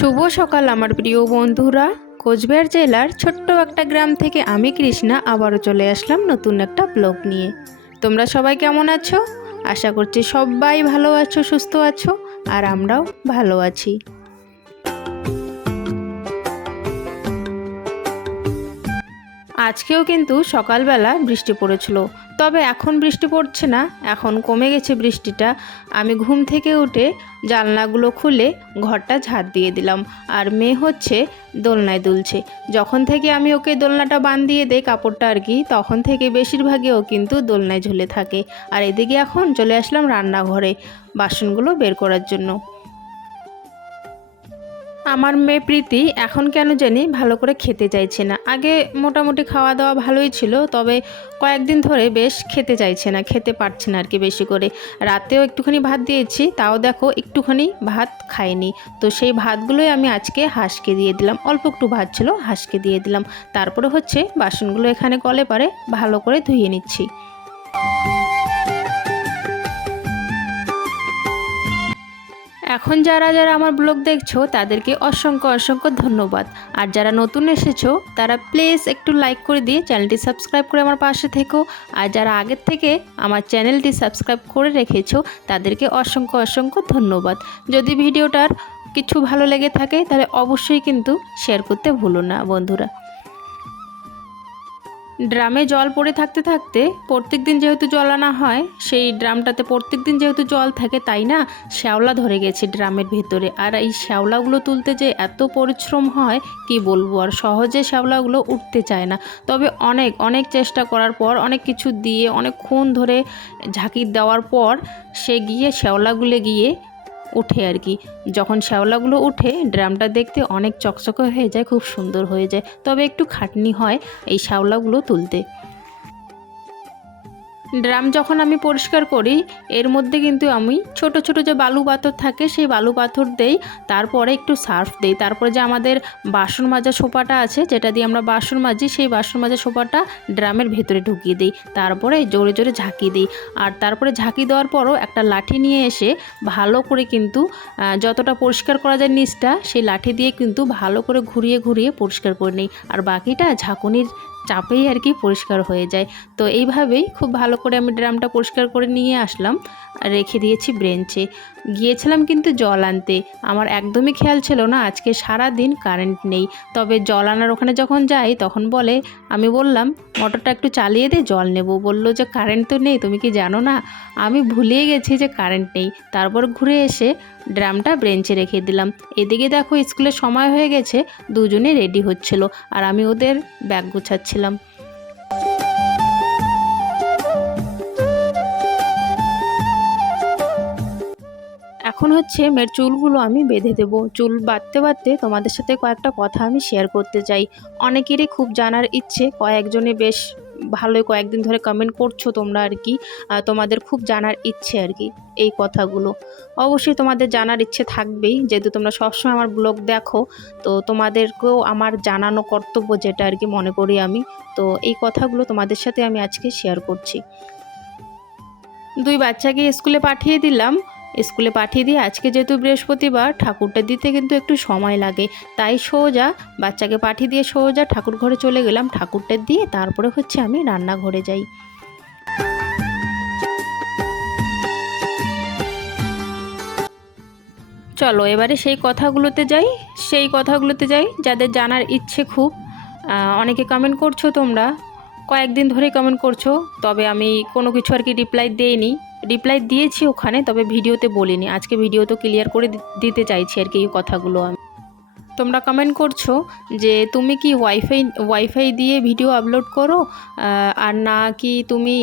শুভ সকাল, আমার প্রিয় বন্ধুরা। কোচবিহার জেলার ছোট্ট একটা গ্রাম থেকে আমি কৃষ্ণা আবারও চলে আসলাম নতুন একটা ব্লগ নিয়ে। তোমরা সবাই কেমন আছো? আশা করছি সবাই ভালো আছো, সুস্থ আছো, আর আমরাও ভালো আছি। আজকেও কিন্তু সকালবেলা বৃষ্টি পড়েছিল। তবে এখন বৃষ্টি পড়ছে না, এখন কমে গেছে বৃষ্টিটা। আমি ঘুম থেকে উঠে জানলাগুলো খুলে ঘরটা ঝাড় দিয়ে দিলাম, আর মেয়ে হচ্ছে দোলনায় দুলছে। যখন থেকে আমি ওকে দোলনাটা বান দিয়ে দেই কাপড়টা আর কি, তখন থেকে বেশিরভাগই ও কিন্তু দোলনায় ঝুলে থাকে। আর এদিকে এখন চলে আসলাম রান্নাঘরে বাসনগুলো বের করার জন্য। আমার মেয়ে প্রীতি এখন কেন জানি ভালো করে খেতে চাইছে না। আগে মোটামুটি খাওয়া দাওয়া ভালোই ছিল, তবে কয়েকদিন ধরে বেশ খেতে চাইছে না, খেতে পারছে না আর কি বেশি করে। রাতেও একটুখানি ভাত দিয়েছি, তাও দেখো একটুখানি ভাত খায়নি তো সেই ভাতগুলোই আমি আজকে হাঁসকে দিয়ে দিলাম। অল্প একটু ভাত ছিল, হাঁসকে দিয়ে দিলাম। তারপরে হচ্ছে বাসনগুলো এখানে কলে পারে ভালো করে ধুয়ে নিচ্ছি। এখন যারা যারা আমার ব্লগ দেখছ, তাদেরকে অসংখ্য অসংখ্য ধন্যবাদ। আর যারা নতুন এসেছ, তারা প্লিজ একটু লাইক করে দিয়ে চ্যানেলটি সাবস্ক্রাইব করে আমার পাশে থেকো। আর যারা আগের থেকে আমার চ্যানেলটি সাবস্ক্রাইব করে রেখেছো, তাদেরকে অসংখ্য অসংখ্য ধন্যবাদ। যদি ভিডিওটার কিছু ভালো লেগে থাকে, তাহলে অবশ্যই কিন্তু শেয়ার করতে ভুলো না, বন্ধুরা। ড্রামে জল পড়ে থাকতে থাকতে প্রত্যেক দিন যেহেতু জল আনা হয়, সেই ড্রামটাতে প্রত্যেক দিন যেহেতু জল থাকে, তাই না? শ্যাওলা ধরে গেছে ড্রামের ভেতরে। আর এই শ্যাওলাগুলো তুলতে যে এত পরিশ্রম হয়, কি বলব? আর সহজে শ্যাওলাগুলো উঠতে চায় না। তবে অনেক অনেক চেষ্টা করার পর, অনেক কিছু দিয়ে, অনেকক্ষণ ধরে ঝাঁকি দেওয়ার পর, সে গিয়ে শ্যাওলাগুলো গিয়ে ওঠে আর কি। যখন শ্যাওলাগুলো উঠে, ড্রামটা দেখতে অনেক চকচকে হয়ে যায়, খুব সুন্দর হয়ে যায়। তবে একটু খাটনি হয় এই শ্যাওলাগুলো তুলতে। ড্রাম যখন আমি পরিষ্কার করি, এর মধ্যে কিন্তু আমি ছোট ছোট যে বালু পাথর থাকে, সেই বালু পাথর দেই, তারপরে একটু সার্ফ দেই। তারপরে যে আমাদের বাসন মাজা সোপাটা আছে, যেটা দিয়ে আমরা বাসন মাজি, সেই বাসন মাজা সোপাটা ড্রামের ভেতরে ঢুকিয়ে দিই। তারপরে জোরে জোরে ঝাঁকি দিই। আর তারপরে ঝাঁকি দেওয়ার পরও একটা লাঠি নিয়ে এসে ভালো করে কিন্তু যতটা পরিষ্কার করা যায় নিচটা, সেই লাঠি দিয়ে কিন্তু ভালো করে ঘুরিয়ে ঘুরিয়ে পরিষ্কার করে নিই। আর বাকিটা ঝাঁকুনির চাপেই আর কি পরিষ্কার হয়ে যায়। তো এইভাবেই খুব ভালো করে আমি ড্রামটা পরিষ্কার করে নিয়ে আসলাম। আর রেখে দিয়েছি ব্রেঞ্চে। গিয়েছিলাম কিন্তু জল আনতে। আমার একদমই খেয়াল ছিল না, আজকে সারা দিন কারেন্ট নেই। তবে জল আনার ওখানে যখন যাই, তখন বলে, আমি বললাম, মোটরটা একটু চালিয়ে দে, জল নেব। বলল যে কারেন্ট তো নেই, তুমি কি জানো না? আমি ভুলিয়ে গেছি যে কারেন্ট নেই। তারপর ঘুরে এসে ড্রামটা ব্রেঞ্চে রেখে দিলাম। এদিকে দেখো স্কুলের সময় হয়ে গেছে, দুজনে রেডি হচ্ছিল, আর আমি ওদের ব্যাগ গোছাচ্ছিলাম। এখন হচ্ছে মেয়ের চুলগুলো আমি বেঁধে দেবো। চুল বাঁধতে বাঁধতে তোমাদের সাথে কয়েকটা কথা আমি শেয়ার করতে চাই। অনেকেরই খুব জানার ইচ্ছে, কয়েকজনে বেশ ভালোই কয়েকদিন ধরে কমেন্ট করছ তোমরা আর কি তোমাদের খুব জানার ইচ্ছে আর কি এই কথাগুলো। অবশ্যই তোমাদের জানার ইচ্ছে থাকবেই, যেহেতু তোমরা সবসময় আমার ব্লগ দেখো, তো তোমাদেরকেও আমার জানানো কর্তব্য যেটা আর কি মনে করি আমি, তো এই কথাগুলো তোমাদের সাথে আমি আজকে শেয়ার করছি। দুই বাচ্চাকে স্কুলে পাঠিয়ে দিলাম স্কুলে পাঠিয়ে দিয়ে আজকে যেহেতু বৃহস্পতিবার, ঠাকুরটা দিতে কিন্তু একটু সময় লাগে। তাই সোজা বাচ্চাকে পাঠিয়ে দিয়ে সোজা ঠাকুর ঘরে চলে গেলাম। ঠাকুরটা দিয়ে তারপরে হচ্ছে আমি রান্নাঘরে যাই। চলো, এবারে সেই কথাগুলোতে যাই। সেই কথাগুলোতে যাই, যাদের জানার ইচ্ছে খুব। অনেকে কমেন্ট করছ তোমরা। কয়েকদিন ধরেই কমেন্ট করছ, তবে আমি কোনো কিছু আর কি রিপ্লাই দেইনি। রিপ্লাই দিয়েছি ওখানে, তবে ভিডিওতে বলিনি। আজকে ভিডিও তো ক্লিয়ার করে দিতে চাইছি আর কি এই কথাগুলো আমি। তোমরা কমেন্ট করছ যে, তুমি কি ওয়াইফাই ওয়াইফাই দিয়ে ভিডিও আপলোড করো? আর না কি তুমি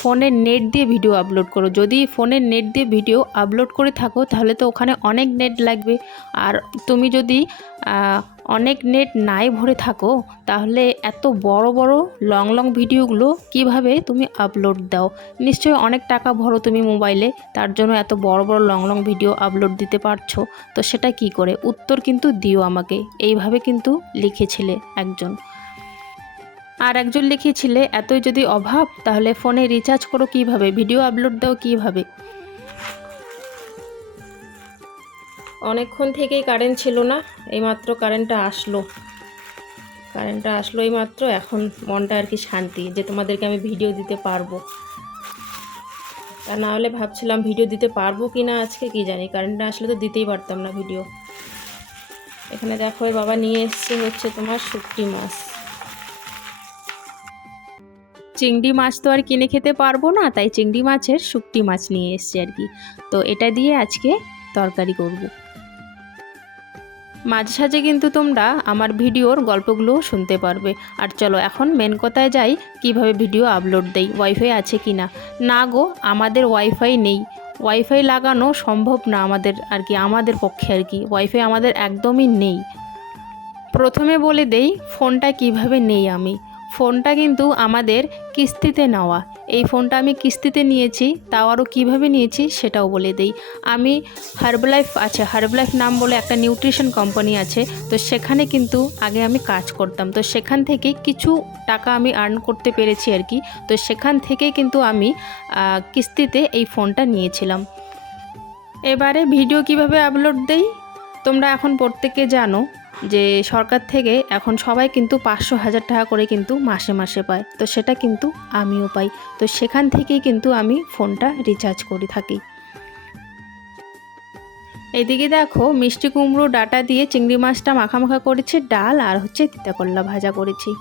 ফোনের নেট দিয়ে ভিডিও আপলোড করো। যদি ফোনের নেট দিয়ে ভিডিও আপলোড করে থাকো, তাহলে তো ওখানে অনেক নেট লাগবে। আর তুমি যদি অনেক নেট নাই ভরে থাকো, তাহলে এত বড় বড় লং লং ভিডিওগুলো কীভাবে তুমি আপলোড দাও? নিশ্চয়ই অনেক টাকা ভরো তুমি মোবাইলে তার জন্য এত বড় বড় লং লং ভিডিও আপলোড দিতে পারছ। তো সেটা কি করে? উত্তর কিন্তু দিও আমাকে। এইভাবে কিন্তু লিখেছিলে একজন। আর একজন লিখেছিলে, এতই যদি অভাব, তাহলে ফোনে রিচার্জ করো কীভাবে? ভিডিও আপলোড দাও কীভাবে? অনেকক্ষণ থেকেই কারেন্ট ছিল না, এইমাত্র কারেন্টটা আসলো। কারেন্টটা আসলো এইমাত্র, এখন মনটা আর কি শান্তি, যে তোমাদেরকে আমি ভিডিও দিতে পারব। তা না হলে ভাবছিলাম ভিডিও দিতে পারব কি না আজকে, কি জানি কারেন্টটা আসলে তো দিতেই পারতাম না ভিডিও এখানে দেখো বাবা নিয়ে এসছে হচ্ছে তোমার শুটকি মাছ। চিংড়ি মাছ তো আর কিনে খেতে পারব না, তাই চিংড়ি মাছের শুকটি মাছ নিয়ে এসছে আর কি। তো এটা দিয়ে আজকে তরকারি করব। মাঝে সাঝে কিন্তু তোমরা আমার ভিডিওর গল্পগুলো শুনতে পারবে। আর চলো এখন মেন কথায় যাই, কীভাবে ভিডিও আপলোড দেই ওয়াইফাই আছে কি না? না গো, আমাদের ওয়াইফাই নেই। ওয়াইফাই লাগানো সম্ভব না আমাদের আর কি, আমাদের পক্ষে আর কি। ওয়াইফাই আমাদের একদমই নেই। প্রথমে বলে দেই, ফোনটা কীভাবে নেই আমি? ফোনটা কিন্তু আমাদের কিস্তিতে নেওয়া। এই ফোনটা আমি কিস্তিতে নিয়েছি, তাও আরও কীভাবে নিয়েছি সেটাও বলে দেই। আমি হার্বলাইফ আছে হার্বলাইফ নাম বলে একটা নিউট্রিশন কোম্পানি আছে, তো সেখানে কিন্তু আগে আমি কাজ করতাম। তো সেখান থেকে কিছু টাকা আমি আর্ন করতে পেরেছি আর কি, তো সেখান থেকে কিন্তু আমি কিস্তিতে এই ফোনটা নিয়েছিলাম। এবারে ভিডিও কীভাবে আপলোড দেই? তোমরা এখন প্রত্যেকে জানো। যে সরকার থেকে এখন সবাই কিন্তু পাঁচশো হাজার টাকা করে কিন্তু মাসে মাসে পায়। তো সেটা কিন্তু আমিও পাই। তো সেখান থেকেই কিন্তু আমি ফোনটা রিচার্জ করে থাকি। এদিকে দেখো, মিষ্টি কুমড়ো, ডাটা দিয়ে চিংড়ি মাছটা মাখা মাখা করেছি, ডাল আর হচ্ছে তিতাকল্লা ভাজা করেছি।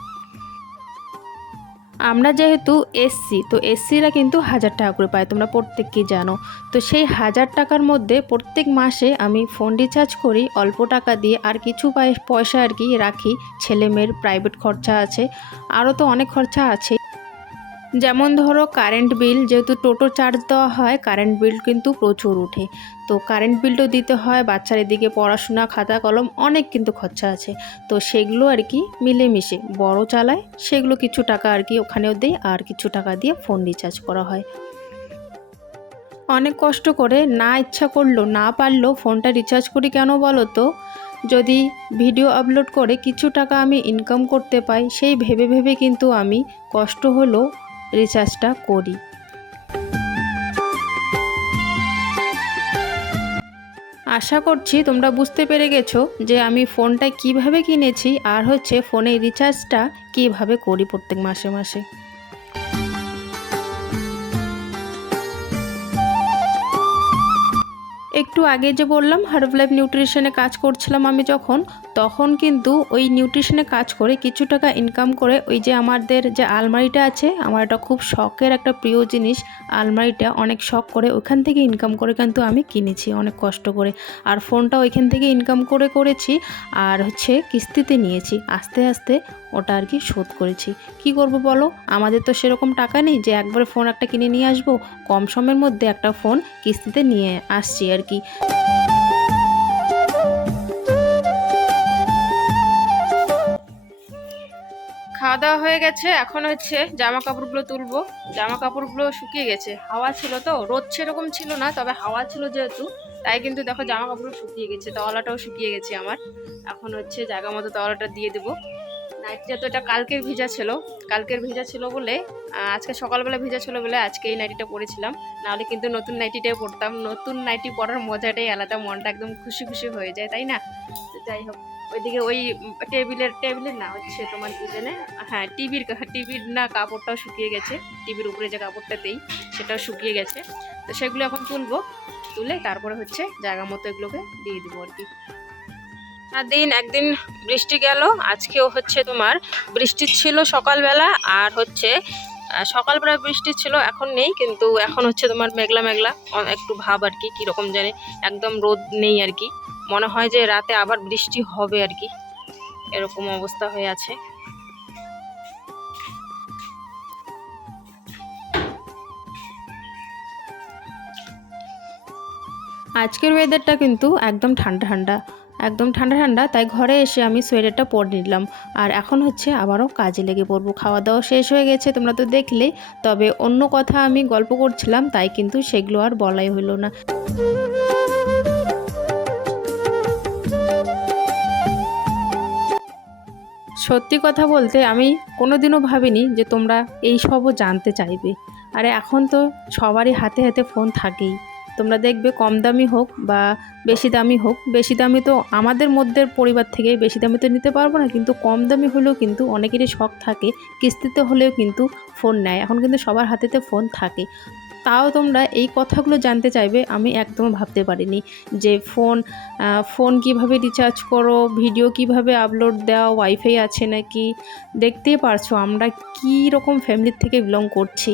আমরা যেহেতু এসসি তো এসসিরা কিন্তু হাজার টাকা করে পায়, তোমরা প্রত্যেককেই জানো? তো সেই হাজার টাকার মধ্যে প্রত্যেক মাসে আমি ফোন রিচার্জ করি, অল্প টাকা দিয়ে আর কিছু পায়- পয়সা আর কি রাখি ছেলে মেয়ের প্রাইভেট খরচা আছে, আরও তো অনেক খরচা আছে। যেমন ধরো কারেন্ট বিল যেহেতু টোটো চার্জ দেওয়া হয় কারেন্ট বিল কিন্তু প্রচুর উঠে তো কারেন্ট বিলটাও দিতে হয় বাচ্চার এদিকে পড়াশোনা, খাতা, কলম অনেক কিন্তু খরচা আছে। তো সেগুলো আর কি মিলেমিশে বড় চালায়, সেগুলো কিছু টাকা আর কি ওখানেও দেয় আর কিছু টাকা দিয়ে ফোন রিচার্জ করা হয়। অনেক কষ্ট করে না ইচ্ছা করল, না পারল ফোনটা রিচার্জ করি কেন বলো তো যদি ভিডিও আপলোড করে কিছু টাকা আমি ইনকাম করতে পাই, সেই ভেবে ভেবে কিন্তু আমি কষ্ট হলো রিচার্জটা করি। আশা করছি তোমরা বুঝতে পেরে গেছো যে আমি ফোনটা কীভাবে কিনেছি আর হচ্ছে ফোনে রিচার্জটা কীভাবে করি প্রত্যেক মাসে মাসে। একটু আগে যে বললাম হার্বলাইফ নিউট্রিশনে কাজ করছিলাম আমি যখন, তখন কিন্তু ওই নিউট্রিশনে কাজ করে কিছু টাকা ইনকাম করে ওই যে আমাদের যে আলমারিটা আছে, আমার এটা খুব শখের একটা প্রিয় জিনিস, আলমারিটা অনেক শখ করে ওইখান থেকে ইনকাম করে কিন্তু আমি কিনেছি অনেক কষ্ট করে। আর ফোনটা ওইখান থেকে ইনকাম করে করেছি, আর হচ্ছে কিস্তিতে নিয়েছি। আস্তে আস্তে ওটা আর কি শোধ করেছি। কি করব বলো? আমাদের তো সেরকম টাকা নেই যে একবারে ফোন একটা কিনে নিয়ে আসব। কম সময়ের মধ্যে একটা ফোন কিস্তিতে নিয়ে আসছি আর কি। খাওয়া দাওয়া হয়ে গেছে, এখন হচ্ছে জামা কাপড়গুলো তুলবো। জামা কাপড়গুলো শুকিয়ে গেছে। হাওয়া ছিল তো, রোদ সেরকম ছিল না, তবে হাওয়া ছিল যেহেতু, তাই কিন্তু দেখো জামা কাপড় শুকিয়ে গেছে, তলাটাও শুকিয়ে গেছে আমার। এখন হচ্ছে জায়গা মতো তলাটা দিয়ে দেবো। নাইটিটা তো এটা কালকের ভিজা ছিল, কালকের ভিজা ছিল বলে আজকে সকালবেলা ভিজা ছিল বলে আজকে এই নাইটিটা পরেছিলাম। নাহলে কিন্তু নতুন নাইটিটাই পরতাম, নতুন নাইটি পরার মজাটাই আলাদা, মনটা একদম খুশি খুশি হয়ে যায়, তাই না? যাই হোক, ওইদিকে ওই টেবিলের টেবিলের না, হচ্ছে তোমার কি জানে? হ্যাঁ টিভির টিভির না কাপড়টাও শুকিয়ে গেছে, টিভির উপরে যে কাপড়টা দেই, সেটাও শুকিয়ে গেছে। তো সেগুলো এখন তুলবো, তুলে তারপরে হচ্ছে জায়গা মতো এগুলোকে দিয়ে দেবো আর কি। দিন, একদিন বৃষ্টি গেল, আজকেও হচ্ছে তোমার বৃষ্টি ছিল সকালবেলা আর হচ্ছে সকালবেলা বৃষ্টি ছিল, এখন নেই, কিন্তু এখন হচ্ছে তোমার মেঘলা মেঘলা একটু ভাব আর কি, কীরকম জানে, একদম রোদ নেই আর কি। মনে হয় যে রাতে আবার বৃষ্টি হবে আর কি। এরকম অবস্থা হয়ে আছে। আজকের ওয়েদারটা কিন্তু একদম ঠান্ডা ঠান্ডা, একদম ঠান্ডা ঠান্ডা, তাই ঘরে এসে আমি সোয়েটারটা পরে নিলাম। আর এখন হচ্ছে আবারও কাজে লেগে পড়ব, খাওয়া দাওয়া শেষ হয়ে গেছে, তোমরা তো দেখলেই তবে অন্য কথা আমি গল্প করছিলাম, তাই কিন্তু সেগুলো আর বলাই হলো না। সত্যি কথা বলতে আমি কোনোদিনও ভাবিনি যে তোমরা এই সবও জানতে চাইবে। আর এখন তো সবারই হাতে হাতে ফোন থাকেই। তোমরা দেখবে কম দামি হোক বা বেশি দামি হোক, বেশি দামি তো আমাদের মধ্যে পরিবার থেকে বেশি দামি তো নিতে পারব না, কিন্তু কম দামি হলেও কিন্তু অনেকেরই শখ থাকে, কিস্তিতে হলেও কিন্তু ফোন নেয়। এখন কিন্তু সবার হাতেতে ফোন থাকে। তাও তোমরা এই কথাগুলো জানতে চাইবে আমি একদম ভাবতে পারিনি যে ফোন ফোন কীভাবে রিচার্জ করো ভিডিও কীভাবে আপলোড দেওয়া ওয়াইফাই আছে নাকি? দেখতেই পারছ আমরা কী রকম ফ্যামিলির থেকে বিলং করছি।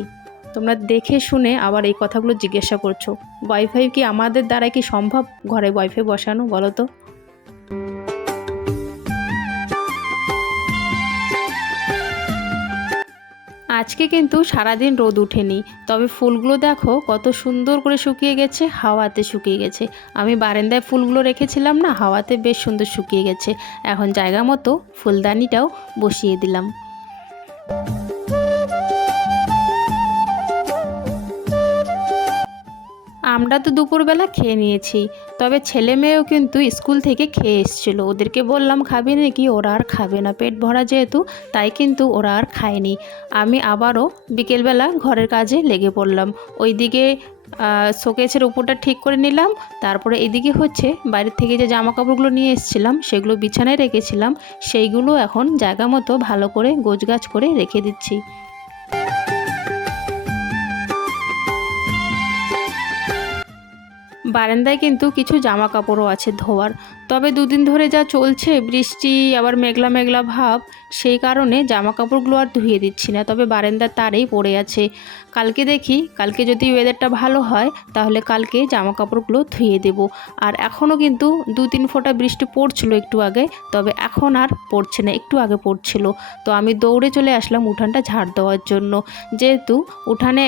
তোমরা দেখে শুনে আবার এই কথাগুলো জিজ্ঞাসা করছ। ওয়াইফাই কি আমাদের দ্বারা কি সম্ভব ঘরে ওয়াইফাই বসানো, বলো তো? আজকে কিন্তু সারাদিন রোদ ওঠেনি তবে ফুলগুলো দেখো কত সুন্দর করে শুকিয়ে গেছে, হাওয়াতে শুকিয়ে গেছে। আমি বারান্দায় ফুলগুলো রেখেছিলাম না, হাওয়াতে বেশ সুন্দর শুকিয়ে গেছে। এখন জায়গা মতো ফুলদানিটাও বসিয়ে দিলাম। আমরা তো দুপুরবেলা খেয়ে নিয়েছি, তবে ছেলে মেয়েও কিন্তু স্কুল থেকে খেয়ে এসেছিল। ওদেরকে বললাম, খাবে নাকি? ওরা আর খাবে না। পেট ভরা যেহেতু, তাই কিন্তু ওরা আর খায়নি। আমি আবারও বিকেলবেলা ঘরের কাজে লেগে পড়লাম। ওইদিকে শোকেসের উপরটা ঠিক করে নিলাম। তারপরে এদিকে হচ্ছে বাইরের থেকে যে জামা কাপড়গুলো নিয়ে এসেছিলাম, সেগুলো বিছানায় রেখেছিলাম। সেইগুলো এখন জায়গা মতো ভালো করে গোছগাছ করে রেখে দিচ্ছি। বারান্দায় কিন্তু কিছু জামা কাপড়ও আছে ধোয়ার। তবে দুদিন ধরে যা চলছে, বৃষ্টি, আবার মেঘলা মেঘলা ভাব, সেই কারণে জামা কাপড়গুলো আর ধুয়ে দিচ্ছি না। তবে বারান্দার তারেই পড়ে আছে। কালকে দেখি, কালকে যদি ওয়েদারটা ভালো হয়, তাহলে কালকে জামা কাপড়গুলো ধুয়ে দেব। আর এখনও কিন্তু দু তিন ফোঁটা বৃষ্টি পড়ছিল একটু আগে, তবে এখন আর পড়ছে না, একটু আগে পড়ছিল। তো আমি দৌড়ে চলে আসলাম উঠানটা ঝাড় দেওয়ার জন্য। যেহেতু উঠানে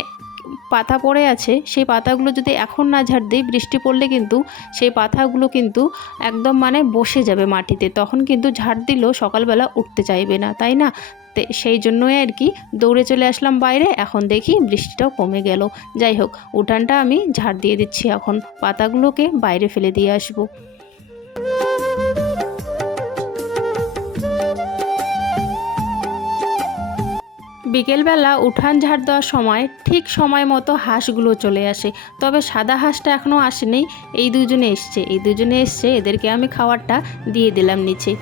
পাতা পড়ে আছে, সেই পাতাগুলো যদি এখন না ঝাড় দিই, বৃষ্টি পড়লে কিন্তু সেই পাতাগুলো কিন্তু একদম মানে বসে যাবে মাটিতে। তখন কিন্তু ঝাড় দিলেও সকালবেলা উঠতে চাইবে না, তাই না? সেই জন্যই আর কি দৌড়ে চলে আসলাম বাইরে, এখন দেখি বৃষ্টিটাও কমে গেল। যাই হোক, উঠানটা আমি ঝাড় দিয়ে দিচ্ছি এখন, পাতাগুলোকে বাইরে ফেলে দিয়ে আসব। বিকেলবেলা উঠান ঝাড় দেওয়ার সময় ঠিক সময় মতো হাঁসগুলো চলে আসে। তবে সাদা হাঁসটা এখনও আসেনি। এই দুজনে এসছে। এই দুজনে এসছে। এদেরকে আমি খাবারটা দিয়ে দিলাম নিচে।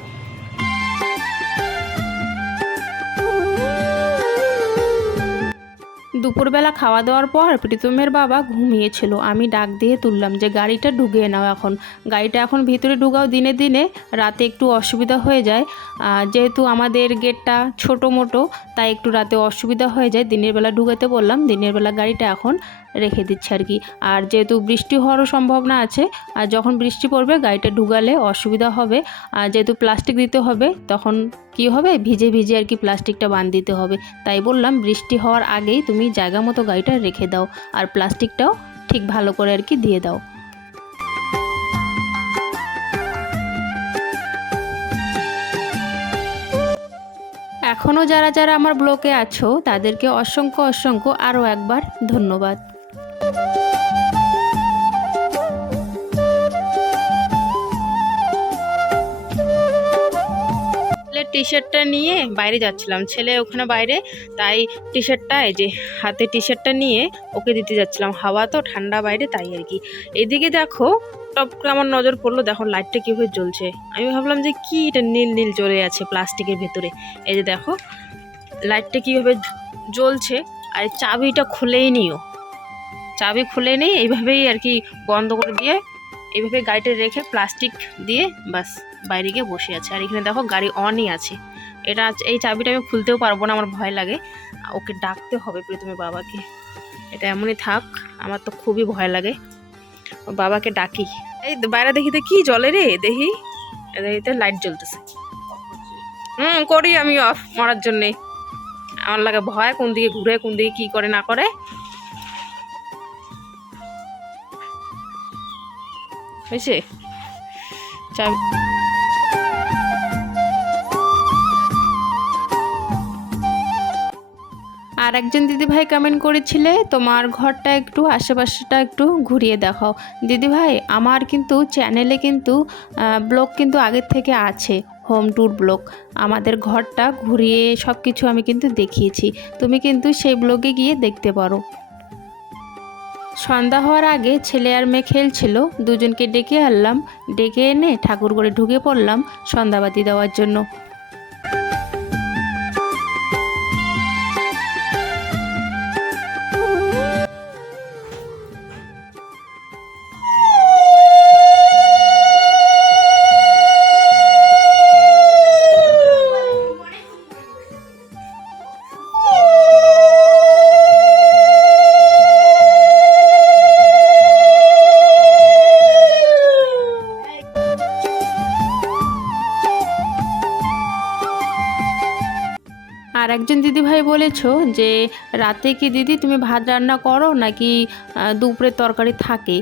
দুপুরবেলা খাওয়া দাওয়ার পর প্রীতমের বাবা ঘুমিয়েছিল। আমি ডাক দিয়ে তুললাম যে, গাড়িটা ঢুকিয়ে নাও এখন। গাড়িটা এখন ভিতরে ঢুকাও দিনে দিনে। রাতে একটু অসুবিধা হয়ে যায়। যেহেতু আমাদের গেটটা ছোটো মোটো, তাই একটু রাতে অসুবিধা হয়ে যায়। দিনের বেলা ঢুকাতে বললাম, দিনের বেলা গাড়িটা এখন রেখে দিচ্ছে আর কি। আর যেহেতু বৃষ্টি হওয়ারও সম্ভাবনা আছে, আর যখন বৃষ্টি পড়বে গাড়িটা ঢুকালে অসুবিধা হবে। আর যেহেতু প্লাস্টিক দিতে হবে, তখন কি হবে? ভিজে ভিজে আর কি প্লাস্টিকটা বাঁধ দিতে হবে। তাই বললাম, বৃষ্টি হওয়ার আগেই তুমি জায়গা মতো গাড়িটা রেখে দাও আর প্লাস্টিকটাও ঠিক ভালো করে আর কি দিয়ে দাও। এখনও যারা যারা আমার ব্লকে আছো, তাদেরকে অসংখ্য অসংখ্য আরও একবার ধন্যবাদ। টি শার্টটা নিয়ে বাইরে যাচ্ছিলাম। ছেলে ওখানে বাইরে, তাই টি শার্টটা এই যে হাতে টি শার্টটা নিয়ে ওকে দিতে যাচ্ছিলাম। হাওয়া তো ঠান্ডা বাইরে, তাই আর কি। এদিকে দেখো, টপ করে আমার নজর পড়ল, দেখো লাইটটা কীভাবে জ্বলছে। আমি ভাবলাম যে কি এটা নীল নীল জ্বলে আছে প্লাস্টিকের ভেতরে। এই যে দেখো লাইটটা কীভাবে জ্বলছে, আর চাবিটা খুলেই নিও। চাবি খুলে নিই এইভাবেই আর কি বন্ধ করে দিয়ে এইভাবে গাড়িটা রেখে প্লাস্টিক দিয়ে বাস বাইরে গিয়ে বসে আছে। আর এখানে দেখো গাড়ি অনই আছে। এটা এই চাবিটা আমি খুলতেও পারব না, আমার ভয় লাগে। ওকে ডাকতে হবে প্রথমে বাবাকে। এটা এমনই থাক, আমার তো খুবই ভয় লাগে। বাবাকে ডাকি। এই বাইরে দেখি তো কি জলে রে, দেখি। এতে লাইট জ্বলতেছে। হুম, করি আমি অফ মরার জন্যে। আমার লাগে ভয়, কোন দিকে ঘুরে, কোন দিকে কি করে, না করে। হয়েছে আর একজন দিদিভাই কমেন্ট করেছিলে, তোমার ঘরটা একটু, আশেপাশেটা একটু ঘুরিয়ে দেখাও। দিদিভাই, আমার কিন্তু চ্যানেলে কিন্তু ব্লগ কিন্তু আগের থেকে আছে হোম ট্যুর ব্লগ আমাদের ঘরটা ঘুরিয়ে সব কিছু আমি কিন্তু দেখিয়েছি। তুমি কিন্তু সেই ব্লগে গিয়ে দেখতে পারো। সন্ধ্যা হওয়ার আগে ছেলে আর মেয়ে খেলছিল। দুজনকে ডেকে আনলাম। ডেকে এনে ঠাকুর করে ঢুকে পড়লাম সন্ধ্যাবাতি দেওয়ার জন্য। একজন দিদিভাই বলেছ যে, রাতে কি দিদি তুমি ভাত রান্না করো নাকি দুপুরের তরকারি থাকে?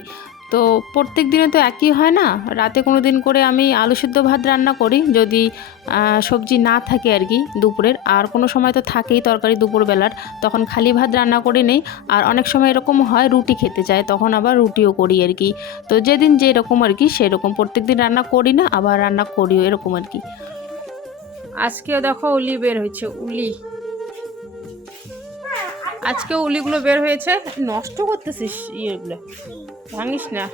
তো প্রত্যেক দিনে তো একই হয় না। রাতে কোনো দিন করে আমি আলু সিদ্ধ ভাত রান্না করি যদি সবজি না থাকে আর কি দুপুরের। আর কোনো সময় তো থাকেই তরকারি দুপুরবেলার। তখন খালি ভাত রান্না করে নেই। আর অনেক সময় এরকম হয় রুটি খেতে চায়, তখন আবার রুটিও করি আর কি। তো যেদিন যেরকম আর কি সেরকম। প্রত্যেক দিন রান্না করি না, আবার রান্না করিও এরকম আর কি। আজকেও দেখো উলি বের হয়েছে, উলি। আজকে উলিগুলো বের হয়েছে। নষ্ট করতেছিস ইয়েগুলো। ভাঙিস না,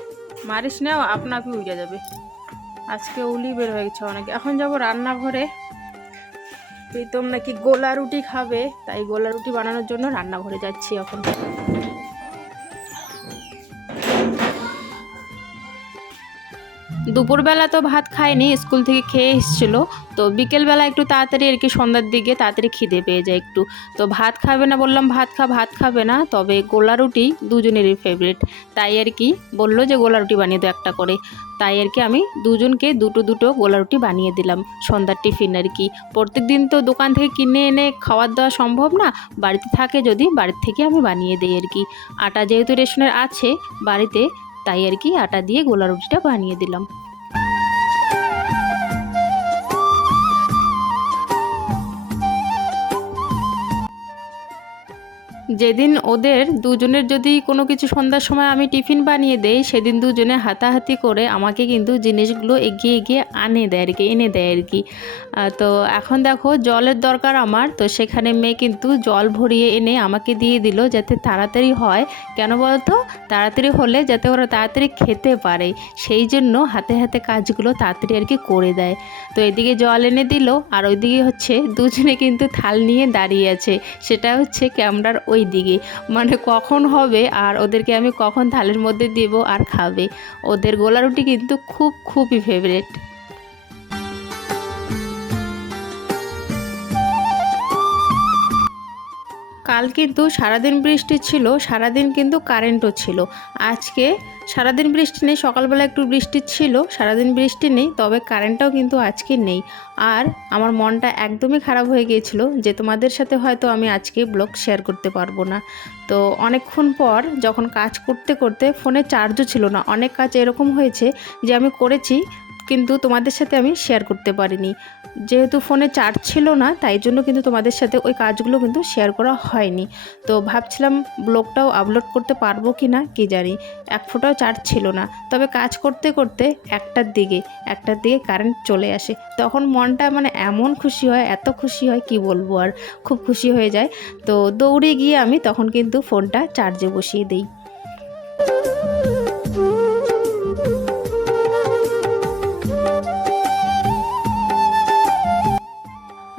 মারিস না আপনা আপনি উড়ে যাবে। আজকে উলি বের হয়ে গেছে অনেক। এখন যাব রান্নাঘরে। প্রীতম নাকি গোলা রুটি খাবে, তাই গোলা রুটি বানানোর জন্য রান্নাঘরে যাচ্ছি এখন। দুপুরবেলা তো ভাত খায়নি, স্কুল থেকে খেয়ে এসেছিল। তো বিকেলবেলা একটু তাড়াতাড়ি আর কি সন্ধ্যার দিকে তাড়াতাড়ি খিদে পেয়ে যায় একটু। তো ভাত খাবে না বললাম, ভাত খা, ভাত খাবে না। তবে গোলা রুটি দুজনেরই ফেভারিট তাই আর কি বলল যে গোলা রুটি বানিয়ে দাও একটা করে। তাই আর কি আমি দুজনকে দুটো দুটো গোলা রুটি বানিয়ে দিলাম সন্ধ্যার টিফিন আর কি। প্রত্যেক দিন তো দোকান থেকে কিনে এনে খাওয়ার দেওয়া সম্ভব না। বাড়িতে থাকে যদি, বাড়ির থেকে আমি বানিয়ে দিই আর কি। আটা যেহেতু রেশনের আছে, বাড়িতে তাই আর কি আটা দিয়ে গোলা রুটিটা বানিয়ে দিলাম। যেদিন ওদের দুজনের যদি কোনো কিছু সন্ধ্যার সময় আমি টিফিন বানিয়ে দেই, সেদিন দুজনে হাতাহাতি করে আমাকে কিন্তু জিনিসগুলো এগিয়ে এগিয়ে আনে দেয় আর কি, এনে দেয় আর কি। তো এখন দেখো জলের দরকার আমার, তো সেখানে মেয়ে কিন্তু জল ভরিয়ে এনে আমাকে দিয়ে দিল যাতে তাড়াতাড়ি হয়। কেন বলতো? তাড়াতাড়ি হলে যাতে ওরা তাড়াতাড়ি খেতে পারে। সেই জন্য হাতে হাতে কাজগুলো তাড়াতাড়ি আর কি করে দেয়। তো এদিকে জল এনে দিল, আর ওইদিকে হচ্ছে দুজনে কিন্তু থাল নিয়ে দাঁড়িয়ে আছে। সেটা হচ্ছে ক্যামেরার ওই দিকে। মানে কখন হবে আর ওদেরকে আমি কখন থালের মধ্যে দেব আর খাবে? ওদের গোলা রুটি কিন্তু খুব, খুবই ফেভারেট কাল কিন্তু সারাদিন বৃষ্টি ছিল, সারাদিন কিন্তু কারেন্টও ছিল। আজকে সারাদিন বৃষ্টি নেই, সকালবেলা একটু বৃষ্টি ছিল, সারাদিন বৃষ্টি নেই, তবে কারেন্টটাও কিন্তু আজকে নেই। আর আমার মনটা একদমই খারাপ হয়ে গিয়েছিল যে তোমাদের সাথে হয়তো আমি আজকে ব্লগ শেয়ার করতে পারব না। তো অনেকক্ষণ পর যখন কাজ করতে করতে ফোনে চার্জও ছিল না, অনেক কাজ এরকম হয়েছে যে আমি করেছি, কিন্তু তোমাদের সাথে আমি শেয়ার করতে পারিনি। যেহেতু ফোনে চার্জ ছিল না, তাই জন্য কিন্তু তোমাদের সাথে ওই কাজগুলো কিন্তু শেয়ার করা হয়নি। তো ভাবছিলাম ব্লগটাও আপলোড করতে পারব কি না কি জানি? এক ফোঁটাও চার্জ ছিল না। তবে কাজ করতে করতে একটার দিকে একটার দিকে কারেন্ট চলে আসে। তখন মনটা মানে এমন খুশি হয়, এত খুশি হয়, কি বলব আর? খুব খুশি হয়ে যায়। তো দৌড়ে গিয়ে আমি তখন কিন্তু ফোনটা চার্জে বসিয়ে দিই।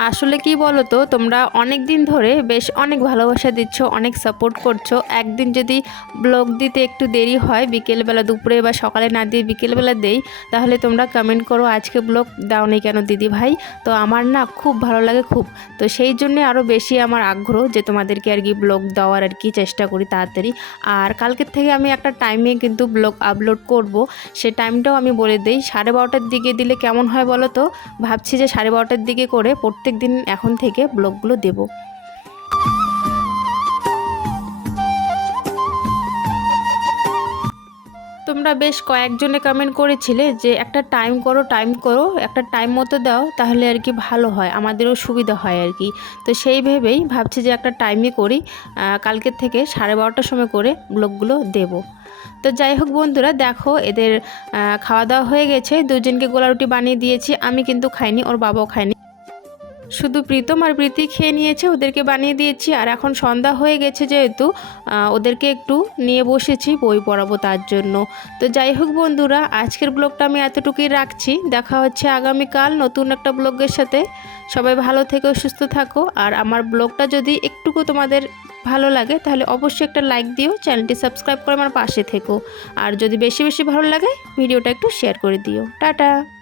আসলে কি বলো তো তোমরা অনেক দিন ধরে বেশ অনেক ভালোবাসা দিচ্ছ, অনেক সাপোর্ট করছ। একদিন যদি ব্লগ দিতে একটু দেরি হয়, বিকেলবেলা দুপুরে বা সকালে না দিয়ে বিকেলবেলা দেই, তাহলে তোমরা কমেন্ট করো, আজকে ব্লগ দাওনি কেন দিদি ভাই? তো আমার না খুব ভালো লাগে খুব। তো সেই জন্যে আরও বেশি আমার আগ্রহ যে তোমাদেরকে আর কি ব্লগ দেওয়ার আর কি চেষ্টা করি তাড়াতাড়ি। আর কালকের থেকে আমি একটা টাইমে কিন্তু ব্লগ আপলোড করব। সে টাইমটাও আমি বলে দিই, সাড়ে বারোটার দিকে দিলে কেমন হয় বলো তো ভাবছি যে সাড়ে বারোটার দিকে করে প্রত্যেক দিন এখন থেকে ব্লগগুলো দেব। তোমরা বেশ কয়েকজনে কমেন্ট করেছিলে যে, একটা টাইম করো টাইম করো, একটা টাইম মতো দাও, তাহলে আর কি ভালো হয়, আমাদেরও সুবিধা হয় আর কি। তো সেই ভেবেই ভাবছি যে, একটা টাইমই করি কালকের থেকে সাড়ে বারোটার সময় করে ব্লগগুলো দেব। তো যাই হোক বন্ধুরা, দেখো এদের খাওয়া দাওয়া হয়ে গেছে, দুজনকে গোলা রুটি বানিয়ে দিয়েছি, আমি কিন্তু খাইনি, ওর বাবাও খায়নি। শুধু প্রীতম আর প্রীতি খেয়ে নিয়েছে, ওদেরকে বানিয়ে দিয়েছি। আর এখন সন্ধ্যা হয়ে গেছে যেহেতু ওদেরকে একটু নিয়ে বসেছি, বই পড়াবো তার জন্য। তো যাই হোক বন্ধুরা, আজকের ব্লগটা আমি এতটুকুই রাখছি। দেখা হচ্ছে আগামীকাল নতুন একটা ব্লগের সাথে। সবাই ভালো থেকো, সুস্থ থাকো। আর আমার ব্লগটা যদি একটুকু তোমাদের ভালো লাগে, তাহলে অবশ্যই একটা লাইক দিও, চ্যানেলটি সাবস্ক্রাইব করে আমার পাশে থেকো। আর যদি বেশি বেশি ভালো লাগে, ভিডিওটা একটু শেয়ার করে দিও। টাটা!